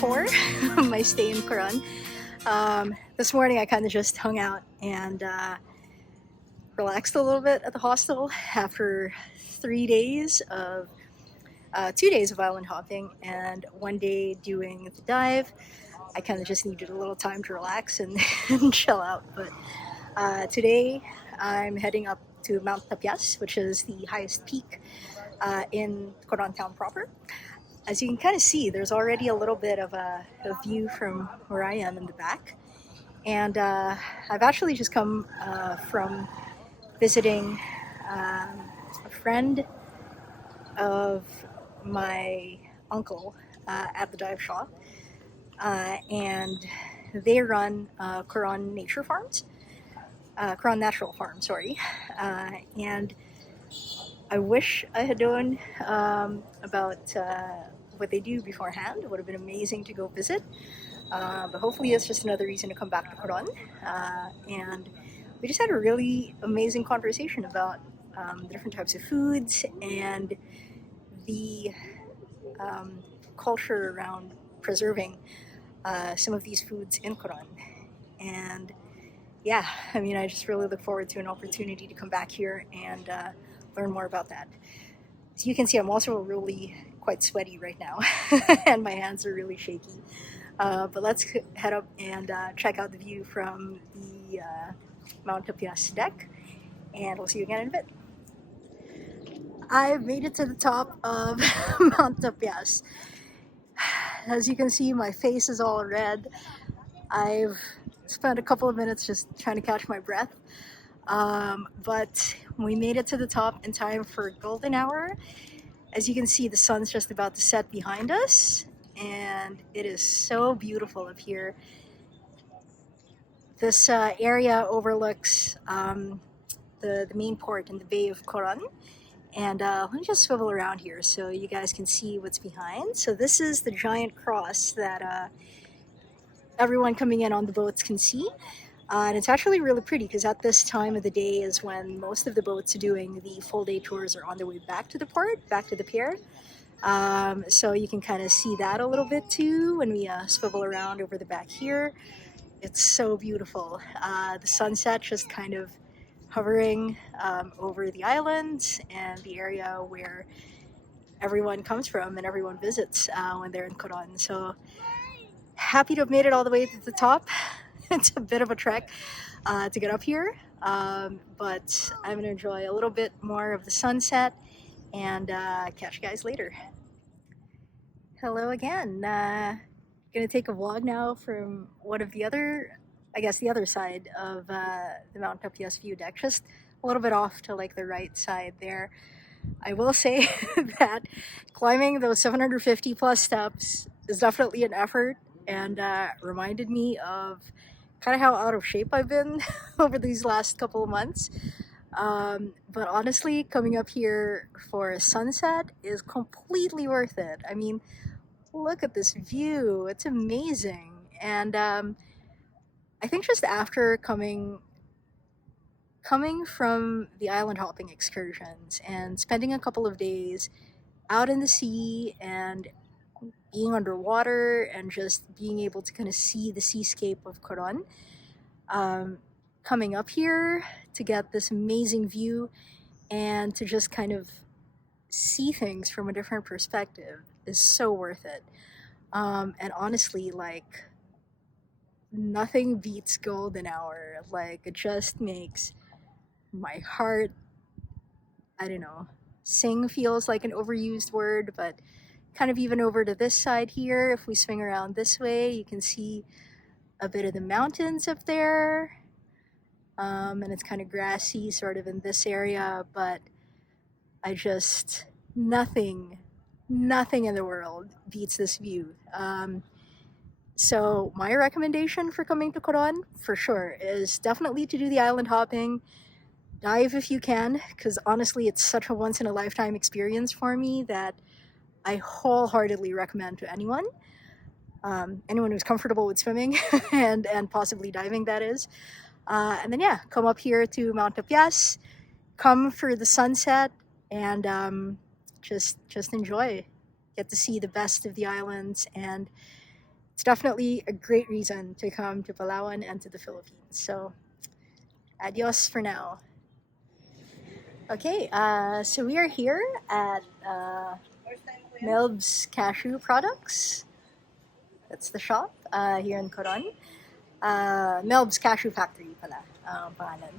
for my stay in Coron. This morning I kind of just hung out and relaxed a little bit at the hostel after 3 days of 2 days of island hopping and 1 day doing the dive. I kind of just needed a little time to relax and, and chill out. But today I'm heading up to Mount Tapyas, which is the highest peak in Coron town proper. As you can kind of see, there's already a little bit of a view from where I am in the back. And I've actually just come from visiting a friend of my uncle at the dive shop. And they run Coron Nature Farms, Coron Natural Farm, sorry. And I wish I had known about what they do beforehand. It would have been amazing to go visit. But hopefully it's just another reason to come back to Coron. And we just had a really amazing conversation about the different types of foods and the culture around preserving some of these foods in Coron. And yeah, I mean, I just really look forward to an opportunity to come back here and learn more about that. As you can see, I'm also really quite sweaty right now and my hands are really shaky. But let's head up and check out the view from the Mount Tapyas deck, and we'll see you again in a bit. I've made it to the top of Mount Tapyas. As you can see, my face is all red. I've spent a couple of minutes just trying to catch my breath. But we made it to the top in time for golden hour. As you can see, the sun's just about to set behind us, and it is so beautiful up here. This area overlooks the main port in the Bay of Coron. And let me just swivel around here so you guys can see what's behind. So this is the giant cross that everyone coming in on the boats can see. And it's actually really pretty because at this time of the day is when most of the boats doing the full day tours are on their way back to the port, back to the pier. So you can kind of see that a little bit too when we swivel around over the back here. It's so beautiful. The sunset just kind of hovering over the island and the area where everyone comes from and everyone visits when they're in Coron. So happy to have made it all the way to the top. It's a bit of a trek to get up here, but I'm going to enjoy a little bit more of the sunset and catch you guys later. Hello again. Going to take a vlog now from one of the other, I guess the other side of the Mount Tapyas Viewdeck, just a little bit off to like the right side there. I will say that climbing those 750 plus steps is definitely an effort and reminded me of kind of how out of shape I've been over these last couple of months. But honestly, coming up here for a sunset is completely worth it. I mean, look at this view. It's amazing. And I think just after coming from the island hopping excursions and spending a couple of days out in the sea and being underwater and just being able to kind of see the seascape of Coron, coming up here to get this amazing view and to just kind of see things from a different perspective is so worth it. And honestly, like, nothing beats golden hour. Like, it just makes my heart, I don't know, sing feels like an overused word, but kind of even over to this side here, if we swing around this way, you can see a bit of the mountains up there. And it's kind of grassy sort of in this area, but I just, nothing in the world beats this view. So my recommendation for coming to Coron, for sure, is definitely to do the island hopping. Dive if you can, because honestly, it's such a once-in-a-lifetime experience for me that I wholeheartedly recommend to anyone. Anyone who's comfortable with swimming and possibly diving, that is. And then yeah, come up here to Mount Tapyas, come for the sunset, and just enjoy. Get to see the best of the islands and it's definitely a great reason to come to Palawan and to the Philippines. So, adios for now. Okay, so we are here at Melb's Cashew Products. That's the shop here in Coron. Melb's Cashew Factory pala ang pangalan.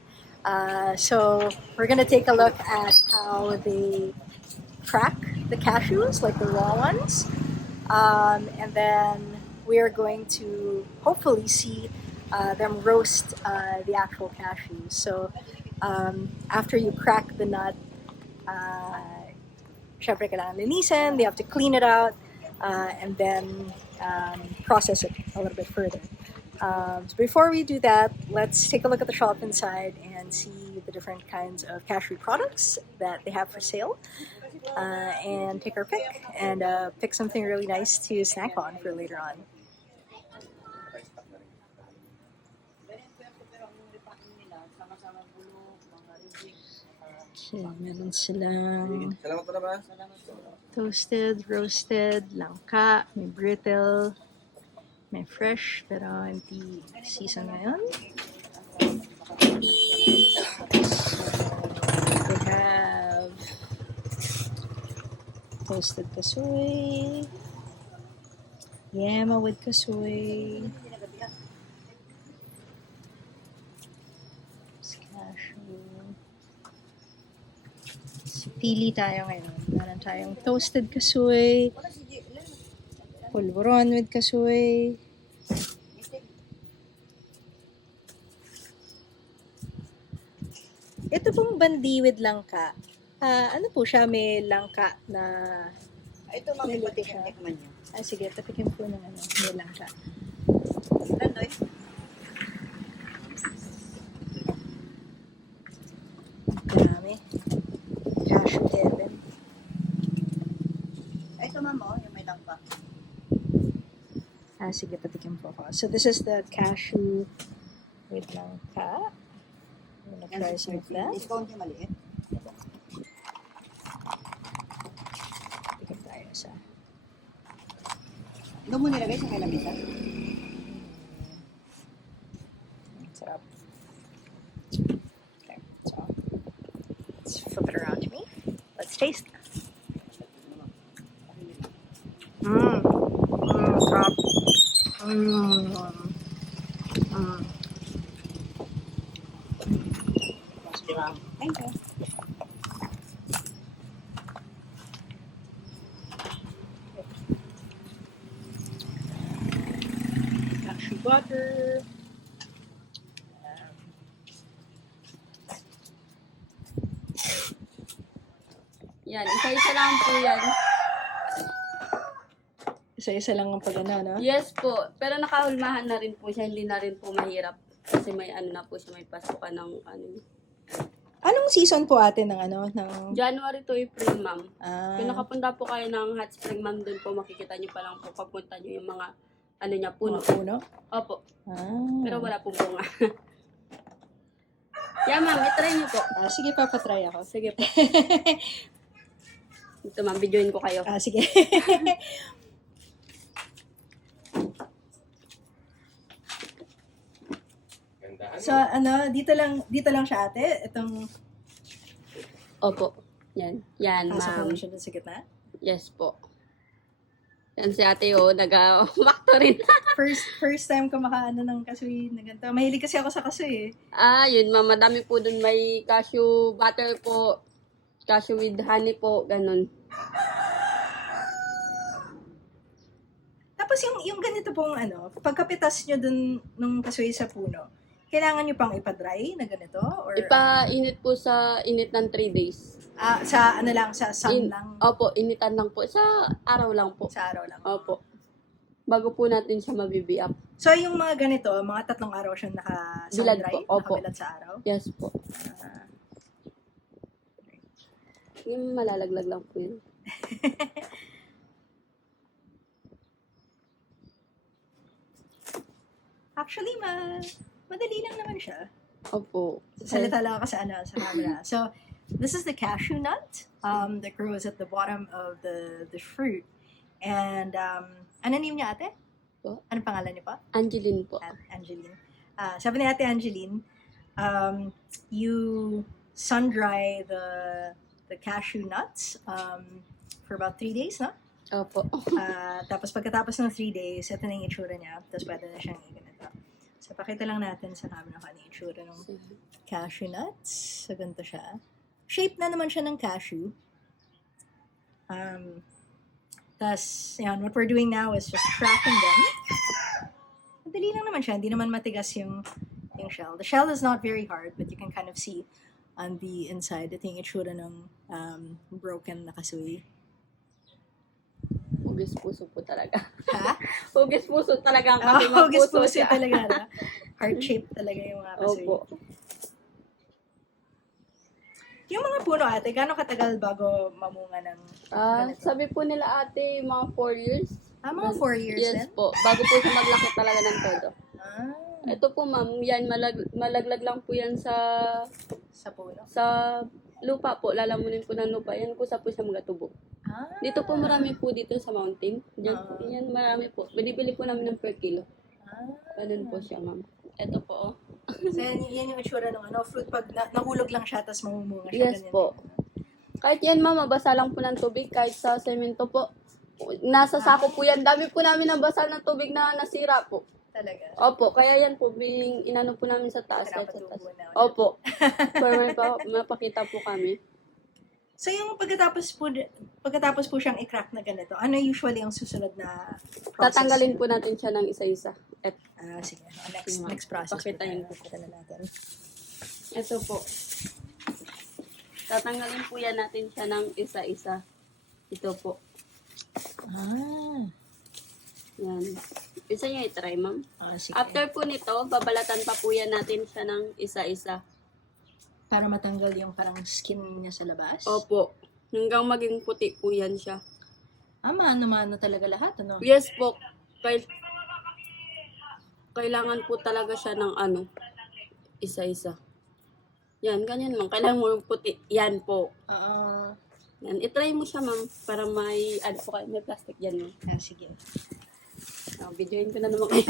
So we're gonna take a look at how they crack the cashews, like the raw ones. And then we are going to hopefully see them roast the actual cashews. So after you crack the nut, syempre kailangan linisin, they have to clean it out, and then process it a little bit further. So before we do that, let's take a look at the shop inside and see the different kinds of cashew products that they have for sale. And take our pick and pick something really nice to snack on for later on. Okay, meron silang toasted, roasted, langka, may brittle, may fresh pero hindi season ngayon. They have toasted kasoy, yema with kasoy, cashew. So, pili tayo ngayon. Meron tayong toasted kasoy, pulveron with kasoy, ito pong bandi with langka. Ano po siya? May langka na... Ito mga patikim-tikman nyo. Sige, tapikin po ng ano, may langka. Landoy? Marami. Cashew heaven. Ito mamo, yung may langka. Sige, patikim po ako. So this is the cashew with langka. I'm gonna try some of that. Discount yung maliit. Patikim tayo sa... Doon mo nilagay sa kalamitan. Sarap. Okay, so let's flip it around to me. Let's taste. Sarap. Thank you. Cashew butter. Yan, isa-isa lang po yan. Isa-isa lang ang pag-ano, no? Yes po, pero nakahulmahan na rin po siya, hindi na rin po mahirap. Kasi may ano na po siya, may pasukan ng ano. Anong season po ate ng ano? Ng... January to April, ma'am. Kung Ah, nakapunta po kayo ng Hot Spring, ma'am, doon po makikita nyo pa lang po pagpunta nyo yung mga ano niya, puno. mga puno? Opo, Ah. pero wala pong bunga. Yan, ma'am, itry nyo po. Sige, papatry ako. Sige po. Ito, ma'am, videoin ko kayo. Sige. So, ano, dito lang siya ate, itong Opo. Yan. Yan, pasok ma'am. mo siya dun sa gitna. Yes po. Yan si ate, oh, nag-umakto rin. First time ko makaano ng kasoy na ganito. Mahilig kasi ako sa kasoy Yun, ma'am. Madami po dun. May cashew butter po. Cashew with honey po. Ganun. Tapos yung ganito pong ano, pagkapitas nyo dun nung kasoy sa puno, kailangan nyo pang ipa-dry na ganito? Or, Ipa-init po sa init ng 3 days. sa ano lang, sa sun lang, Opo, initan lang po. Sa araw lang po. sa araw lang. Opo. Bago po natin siya mabibiap. So yung mga ganito, mga 3 araw siyang Bilad naka-sun-dry, po, opo. nakabilad sa araw. Yes po. Ah, Yung malalaglag lang po yun. actually, madali lang naman siya. Opo. Salita lang ako sa camera. So, this is the cashew nut that grows at the bottom of the fruit. And, ano name niya ate? Po. Ano pangalan niyo pa? Angeline po. Angeline. Sabi ni Ate Angeline, you sun-dry the cashew nuts for about 3 days, no? Opo. Tapos pagkatapos ng 3 days, ito na yung itsura niya. Tapos pwede na siyang ganito. So, pakita lang natin sa camera kung ano yung itsura ng cashew nuts. So, ganito siya. Shape na naman siya ng cashew. Tapos, yan, what we're doing now is just cracking them. Madali lang naman siya. Hindi naman matigas yung shell. The shell is not very hard, but you can kind of see on the inside. Ito yung itsura ng broken na kasuy. Hugis puso po talaga. Ha? Hugis puso talaga ang kasi Hugis puso puso siya. talaga na. Heart-shaped talaga yung mga kasuy. Opo. Yung mga puno ate, gano'ng katagal bago mamunga ng ganito? Sabi po nila ate, mga 4 years. Mga 4 years Yes din? po. Bago po siya maglaki talaga ng todo. Ah, Ito po ma'am, yan malaglag lang po yan sa sa puno. lupa po. Lalamunin po ng lupa. Yan po sa po siya magatubo. Dito po marami po dito sa mountain. Yan marami po. Binibili po namin ng per kilo. Ganun po siya ma'am. Ito po oh. So yan yung itsura ng fruit pag nahulog lang siya tapos mamumunga siya. Yes ganyan. po. Kahit yan ma'am, mabasa lang po ng tubig. Kahit sa semento po. Nasa sako po yan. Dami po namin nabasa ng tubig na nasira po. Talaga. Opo, kaya yan po, inano po namin sa taas. Kahit sa taas. Pinapatubo na. Opo. Para mapakita po kami. So yung pagkatapos po siyang i-crack na ganito, ano usually ang susunod na process? Tatanggalin po natin siya ng isa-isa. Sige. Next process. Pakitayin ko. Pakita na natin. Ito po. Tatanggalin po yan natin siya ng isa-isa. Ito po. Yan. Isa niya i-try, ma'am. Sige. After po nito, babalatan pa po yan natin siya ng isa-isa. Para matanggal yung parang skin niya sa labas? Opo. Hanggang maging puti po yan siya. Mano-mano talaga lahat, ano? Yes po. Kailangan po talaga siya ng isa-isa. Yan, ganyan ma'am. Kailangan mo yung puti. Yan po. Yan, itry mo siya ma'am para may, may plastic yan ma'am. Sige. Videoin ko na naman kayo.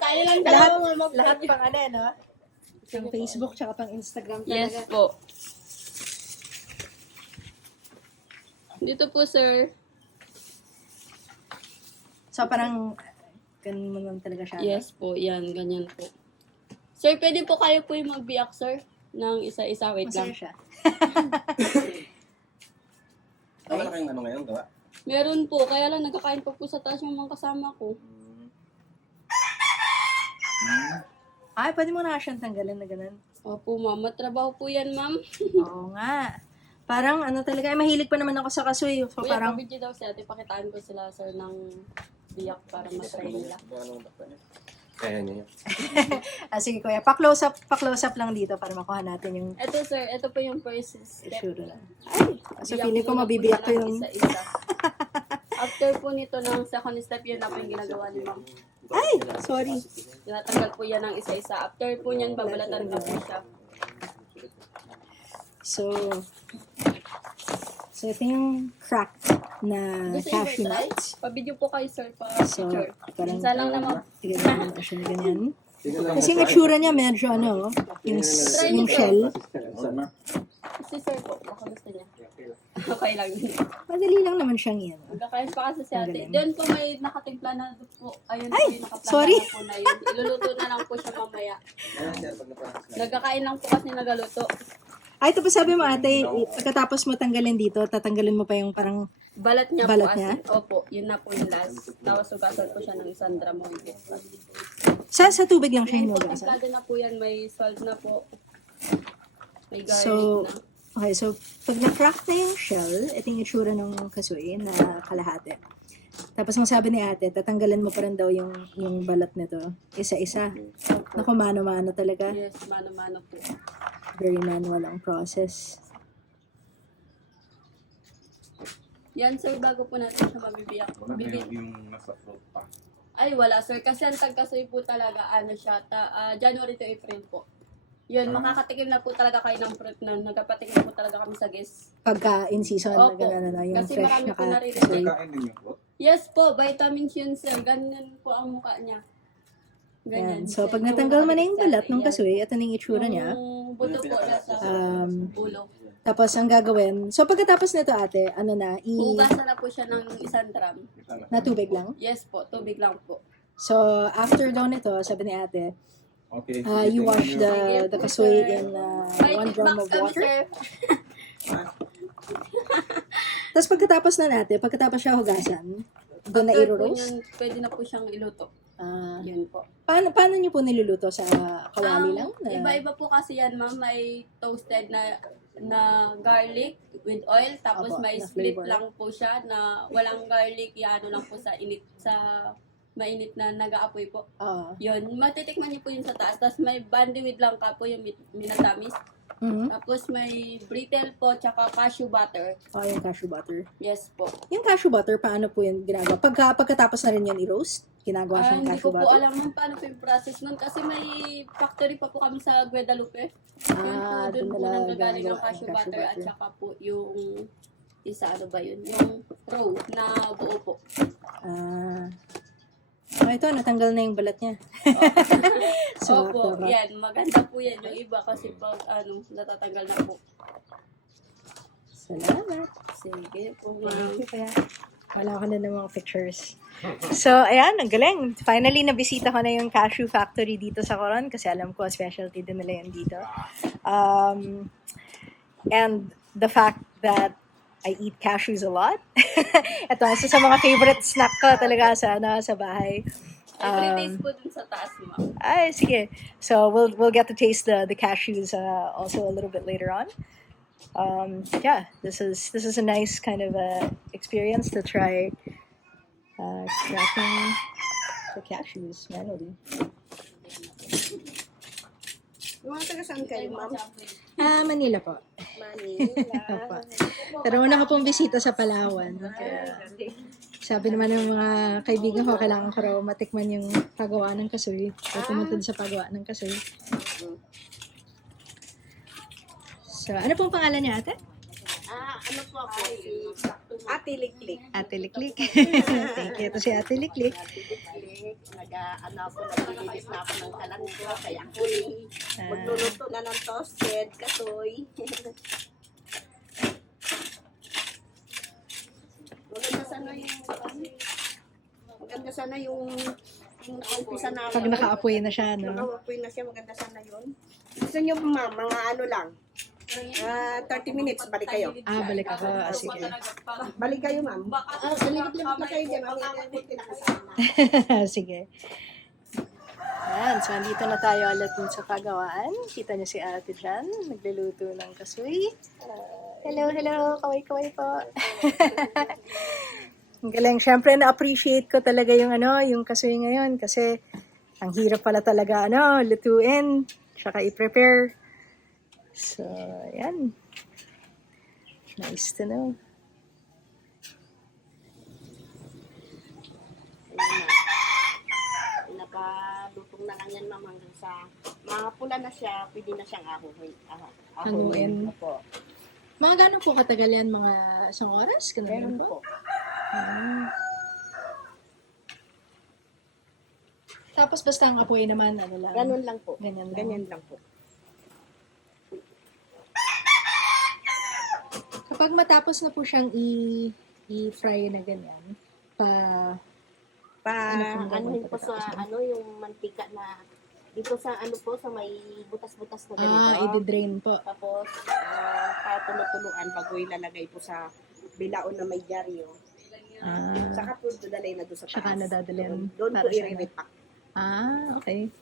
Tayo lang dalawa ma'am. Lahat pang no? Pang Facebook tsaka pang Instagram talaga. Yes po. Dito po sir. So parang ganun mo lang talaga siya? Yes po, yan, ganyan po. Sir, pwede po kayo po yung magbiyak sir ng isa-isa. Wait lang. Masaya siya. Wala kayong ngayon, gawa? Meron po, kaya lang nagkakain pa po sa taas yung mga kasama ko. Ay, pwede mo na siyang tanggalin na ganun. Opo ma'am, matrabaho po yan ma'am. Oo nga. Parang mahilig pa naman ako sa kasoy. So Kuya, parang, pabidyo daw siya. Pakitaan ko sila sir ng biyak para matry nila. Kaya niya. sige kuya, pa-close up lang dito para makuha natin yung Ito sir, ito po yung first step. sure lang. Ay, so Biyak feeling ko muna po mabibiyak ko siya ng yung... isa-isa. After po nito ng second step, yun na po yung ginagawa ni ma'am. Ay, sorry. Tinatanggal po yan ng isa-isa. After po niyan, babalatan ko po siya. So ito yung cracked na Gusto cashew niyo ba try? nuts. Pabidyo po kayo sir, pa So, picture. parang Isa lang naman. tignan natin siya na ganyan. Kasi yung itsura niya medyo yung shell. Si sir po, baka gusto niya. Okay lang. Madali lang naman siyang yan. Magkakain pa kasi si ate. Magaling. Doon po may nakatimpla na po. Ayun po Ay, yung nakaplana sorry. na po na yun. Iluluto na lang po siya mamaya. Nagkakain lang po kasi nagaluto. Ay, ito pa sabi mo ate, pagkatapos mo tanggalin dito, tatanggalin mo pa yung parang Balat niya Balat po niya? as in. Opo, yun na po yung last. Tapos sugasan po siya ng isang drum o higit. sa tubig lang siya Ngayon po, hinugasan. timplado na po yan. May salt na po. May garlic So, na. okay, so pag na-crack na yung shell, ito yung itsura ng kasuy na kalahati. Tapos ang sabi ni ate, tatanggalin mo pa rin daw yung balat nito. Isa-isa. Naku, mano-mano talaga. Yes, mano-mano po. Very manual ang process. Yan sir, bago po natin siya mabibiyak. Yung nasa fruit pa. Ay, wala sir. Kasi ang tagkasoy po talaga, siya, January to April po. Yun, makakatikim na po talaga kayo ng fruit na nagpatikim na po talaga kami sa guest. Pagka in season na Opo. gano'n yung Kasi fresh marami na po naririnig. kasuy. Kain din yung fruit? Yes po, vitamins yun sir. Ganyan po ang mukha niya. Yan. Ganyan. So, sir. pag natanggal mo na yung balat ng Yan. kasoy, ito na yung itsura niya. Yung buto po nasa ulo. Tapos, ang gagawin, so pagkatapos nito ate, ano na, Hugasan na po siya ng 1 drum. na tubig lang. Yes po, tubig lang po. So, after daw nito, sabi ni ate, Okay. you wash the kasoy in 1 drum of water. Sir. Tapos pagkatapos na natin, pagkatapos siya hugasan, doon na After po i-roast. niyan, pwede na po siyang iluto. Yun po. Paano niyo po niluluto? Sa kawali lang? Iba-iba po kasi yan, ma'am. May toasted na garlic with oil. Tapos Opo, may na split flavor. lang po siya na walang garlic. Iano lang po sa mainit na nag-aapoy po. Yun, matitikman niyo po yun sa taas. Tapos may bandewid lang ka po yung minatamis. Tapos may brittle po, tsaka cashew butter. Yung cashew butter. Yes po. Yung cashew butter, paano po yun ginagawa? Pagkatapos na rin yun i-roast, ginagawa siyang Hindi cashew ko po butter? alam nun paano po yung process nun. Kasi may factory pa po kami sa Guadalupe. Yun po, dun po nanggagaling ang cashew butter. At saka po yung ano ba yun? Yung raw na buo po. Ito, natanggal na yung balat niya. Opo, yan. Maganda po yan. Yung iba kasi pag natatanggal na po. Salamat. Sige po, ma'am. Wala ko na ng mga pictures. So, ayan, ang galing. Finally, nabisita ko na yung cashew factory dito sa Coron kasi alam ko, specialty din nila yan dito. And the fact that I eat cashews a lot. Ito, isa sa mga favorite snack ko talaga sa bahay. Every taste po dun sa taas, ma'am. Ay, sige. So, we'll get to taste the cashews also a little bit later on. Yeah, this is a nice kind of experience to try cracking the cashews manually. Mga taga saan kayo, ma'am? Manila po. Manila. Pero una ko pong bisita sa Palawan. Kaya, sabi naman ng mga kaibigan ko, kailangan ko raw matikman yung paggawa ng kasoy. O pumunta sa paggawa ng kasoy. So, ano pong pangalan niya, ate? Ano po ako? Ate Liklik. Ate Liklik. Thank you. Ito si Ate Liklik. Naglilinis na ako ng kalanggo, kaya ako magluluto na ng toasted, kasoy. Maganda sana yung umpisa namin. Pag nakaapoy na siya, no? Nakaapoy na siya, maganda sana yun. Gusto nyo, ma'am, mga ano lang. 30 minutes, balik kayo. Balik ako. Sige. Balik kayo, ma'am. Saligit-ligit na kayo dyan. Sige. Ayan, so andito na tayo ulit sa pagawaan. Kita niyo si ate dyan, nagluluto ng kasoy. Hello, kaway-kaway po. Ang galing. Siyempre, na-appreciate ko talaga yung kasoy ngayon kasi ang hirap pala talaga, lutuin, tsaka i-prepare. So, ayan. Nice to know. Pinapalutong na lang yan, ma'am, hanggang sa pula na siya, pwede na siyang ahuhin. Hanguin. Opo. Mga gano'n po katagal yan? Mga isang oras? Meron Ganun po? po. Tapos basta ang apoy naman, ano lang? Ganun lang po. Ganyan lang. Ganyan lang po. Kapag matapos na po siyang i-fry na ganyan, Anuhin po sa yung mantika na dito sa sa may butas-butas na ganito. i-drain po. Tapos tulo-tuluan bago ilalagay po sa bilaon na may dyaryo. Saka po dadalhin na doon sa taas. Saka nadadalhin Doon po para sa i-repack. Okay.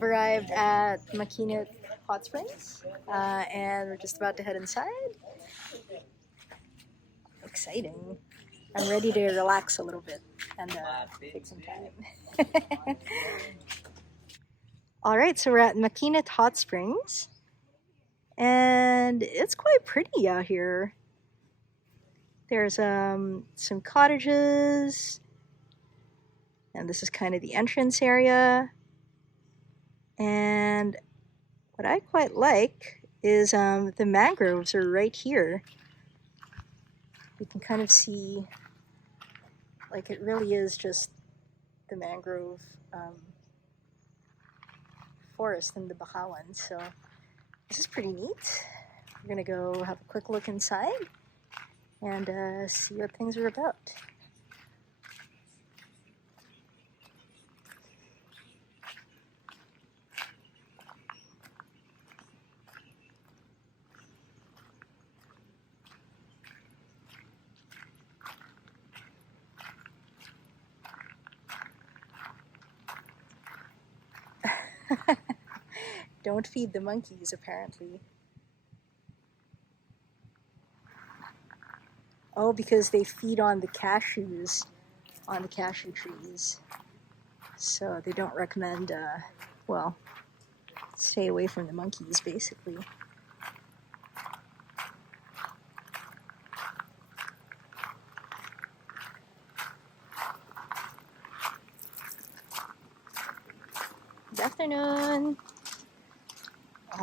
we've arrived at Maquinit Hot Springs, and we're just about to head inside. Exciting. I'm ready to relax a little bit and take some time. Alright, so we're at Maquinit Hot Springs, and it's quite pretty out here. There's some cottages, and this is kind of the entrance area. And what I quite like is the mangroves are right here. You can kind of see, like, it really is just the mangrove forest in the Bahawan. So this is pretty neat. We're gonna go have a quick look inside and see what things are about. Don't feed the monkeys, apparently. Oh, because they feed on the cashews, on the cashew trees. So they don't recommend, well, stay away from the monkeys, basically. Good afternoon.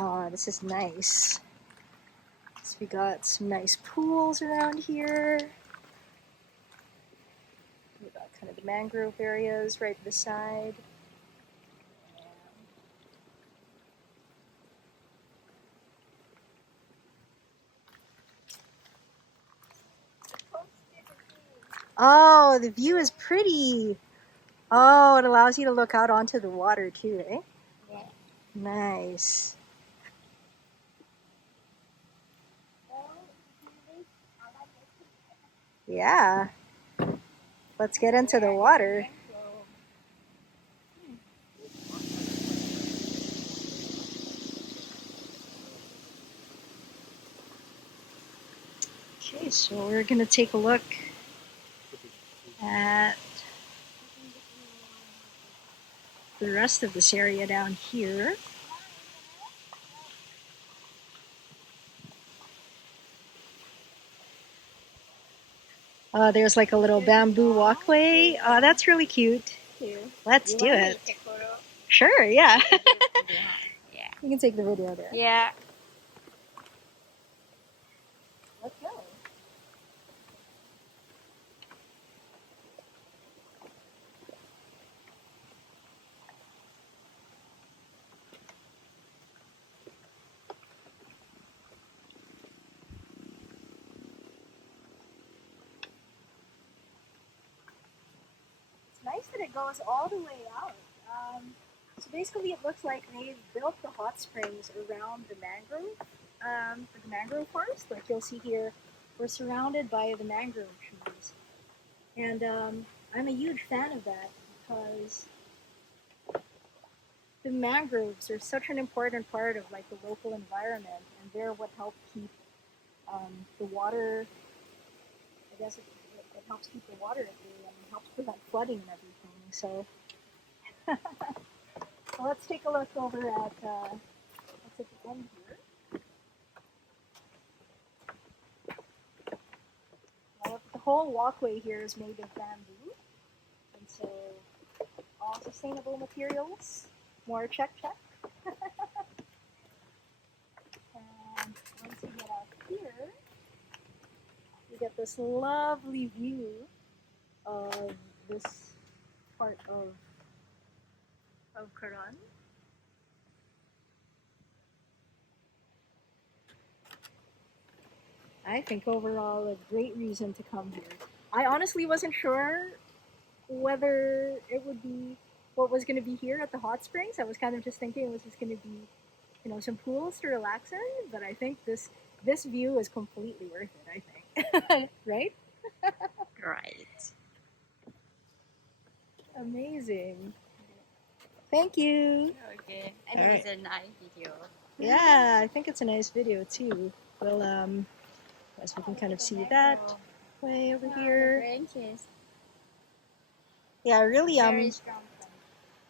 Oh, this is nice. So we got some nice pools around here. We got kind of the mangrove areas right beside. Oh, the view is pretty. Oh, it allows you to look out onto the water too, eh? Yeah. Nice. Yeah. Let's get into the water. Okay, so we're gonna take a look at the rest of this area down here. There's like a little bamboo walkway. That's really cute. Let's do it. Sure, yeah. Yeah. You can take the video there. Yeah. Let's go. It's nice that it goes all the way out. So basically it looks like they've built the hot springs around the mangrove forest. Like you'll see here, we're surrounded by the mangrove trees. And I'm a huge fan of that because the mangroves are such an important part of like the local environment, and they're what help keep the water, I guess it helps keep the water at bay and helps prevent flooding and everything. So, so let's take a look over at what's at the end here. Now, the whole walkway here is made of bamboo, and so all sustainable materials. More check. And once you get out here, you get this lovely view of this part of Coron. I think overall a great reason to come here. I honestly wasn't sure whether it would be what was going to be here at the hot springs. I was kind of just thinking it was just going to be, you know, some pools to relax in, but I think this view is completely worth it, I think. Right? Right. Amazing. Thank you. Okay. I All think right. it's a nice video. Yeah, I think it's a nice video too. We'll as we can kind of see that way over here. Branches. Yeah, really Very strong.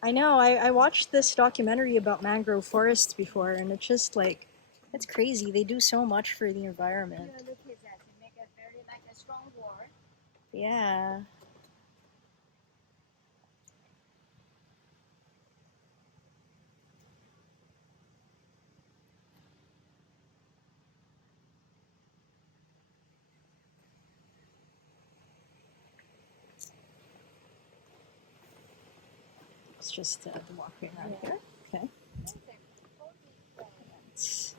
I know. I watched this documentary about mangrove forests before, and it's just like, it's crazy. They do so much for the environment. Yeah, look at that. They make a very like a strong wall. Yeah. It's just walking around here. Okay. It's-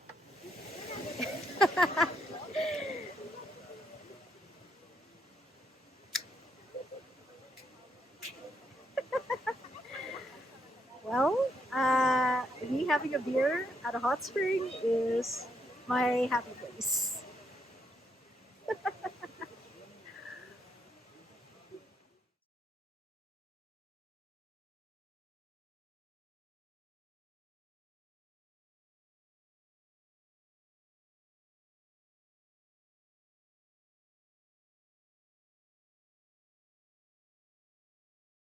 Well, me having a beer at a hot spring is my happy place.